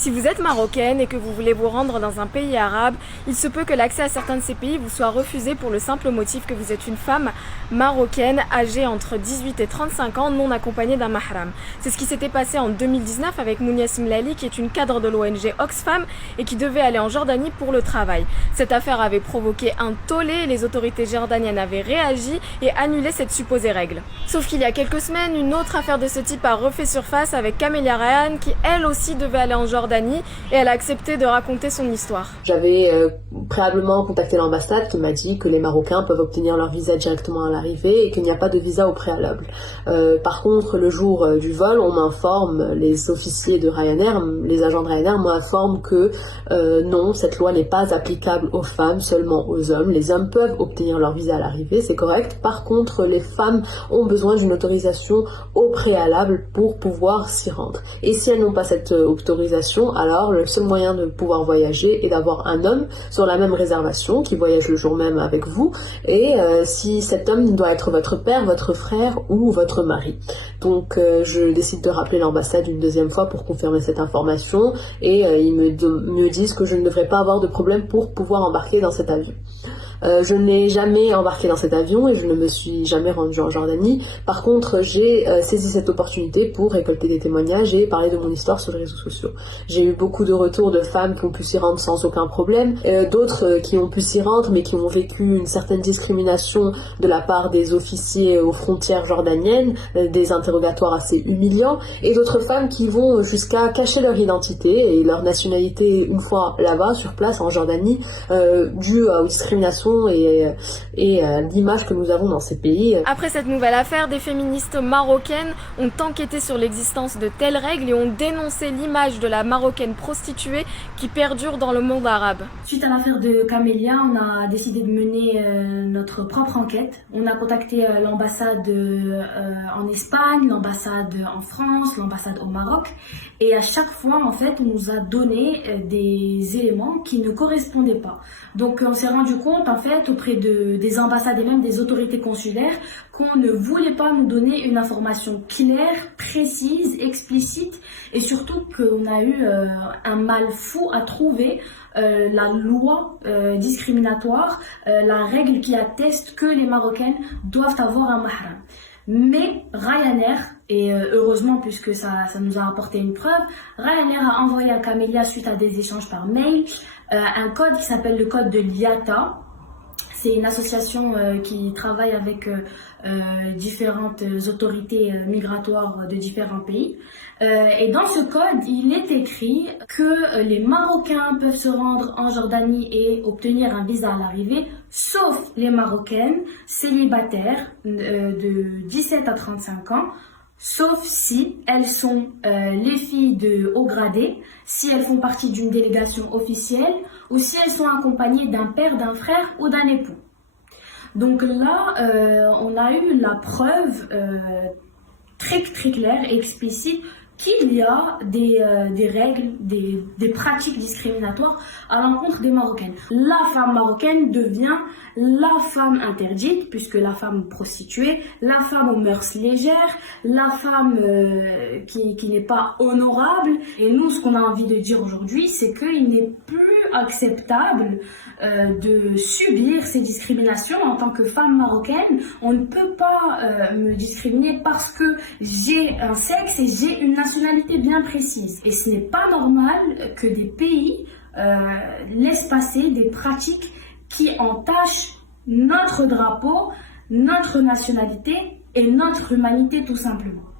Si vous êtes marocaine et que vous voulez vous rendre dans un pays arabe, il se peut que l'accès à certains de ces pays vous soit refusé pour le simple motif que vous êtes une femme marocaine âgée entre 18 et 35 ans non accompagnée d'un mahram. C'est ce qui s'était passé en 2019 avec Mounia Smlali qui est une cadre de l'ONG Oxfam et qui devait aller en Jordanie pour le travail. Cette affaire avait provoqué un tollé et les autorités jordaniennes avaient réagi et annulé cette supposée règle. Sauf qu'il y a quelques semaines, une autre affaire de ce type a refait surface avec Camélia Ryan qui elle aussi devait aller en Jordanie et elle a accepté de raconter son histoire. J'avais préalablement contacté l'ambassade qui m'a dit que les Marocains peuvent obtenir leur visa directement à l'arrivée et qu'il n'y a pas de visa au préalable. Par contre, le jour du vol, on m'informe, les officiers de Ryanair, les agents de Ryanair m'informent que non, cette loi n'est pas applicable aux femmes, seulement aux hommes. Les hommes peuvent obtenir leur visa à l'arrivée, c'est correct. Par contre, les femmes ont besoin d'une autorisation au préalable pour pouvoir s'y rendre. Et si elles n'ont pas cette autorisation, alors le seul moyen de pouvoir voyager est d'avoir un homme sur la même réservation qui voyage le jour même avec vous et si cet homme doit être votre père, votre frère ou votre mari. Donc je décide de rappeler l'ambassade une deuxième fois pour confirmer cette information et ils me disent que je ne devrais pas avoir de problème pour pouvoir embarquer dans cet avion. Je n'ai jamais embarqué dans cet avion et je ne me suis jamais rendue en Jordanie. Par contre, j'ai saisi cette opportunité pour récolter des témoignages et parler de mon histoire sur les réseaux sociaux. J'ai eu beaucoup de retours de femmes qui ont pu s'y rendre sans aucun problème, d'autres qui ont pu s'y rendre mais qui ont vécu une certaine discrimination de la part des officiers aux frontières jordaniennes, des interrogatoires assez humiliants, et d'autres femmes qui vont jusqu'à cacher leur identité et leur nationalité une fois là-bas, sur place en Jordanie, due aux discriminations et l'image que nous avons dans ces pays. Après cette nouvelle affaire, des féministes marocaines ont enquêté sur l'existence de telles règles et ont dénoncé l'image de la marocaine prostituée qui perdure dans le monde arabe. Suite à l'affaire de Camélia, on a décidé de mener notre propre enquête. On a contacté l'ambassade en Espagne, l'ambassade en France, l'ambassade au Maroc. Et à chaque fois, en fait, on nous a donné des éléments qui ne correspondaient pas. Donc, on s'est rendu compte, en fait, auprès des ambassades et même des autorités consulaires, qu'on ne voulait pas nous donner une information claire, précise, explicite, et surtout qu'on a eu un mal fou à trouver la loi discriminatoire, la règle qui atteste que les Marocaines doivent avoir un mahram. Mais Ryanair, et heureusement puisque ça nous a apporté une preuve, Ryanair a envoyé à Camélia suite à des échanges par mail un code qui s'appelle le code de l'IATA. C'est une association qui travaille avec différentes autorités migratoires de différents pays. Et dans ce code, il est écrit que les Marocains peuvent se rendre en Jordanie et obtenir un visa à l'arrivée, sauf les Marocaines célibataires de 17 à 35 ans, sauf si elles sont les filles de haut gradé, si elles font partie d'une délégation officielle ou si elles sont accompagnées d'un père, d'un frère ou d'un époux. Donc là, on a eu la preuve très claire et explicite qu'il y a des règles, des pratiques discriminatoires à l'encontre des Marocaines. La femme marocaine devient la femme interdite, puisque la femme prostituée, la femme aux mœurs légères, la femme qui n'est pas honorable. Et nous, ce qu'on a envie de dire aujourd'hui, c'est qu'il n'est plus acceptable de subir ces discriminations en tant que femme marocaine. On ne peut pas me discriminer parce que j'ai un sexe et j'ai une nationalité bien précise. Et ce n'est pas normal que des pays laissent passer des pratiques qui entachent notre drapeau, notre nationalité et notre humanité tout simplement.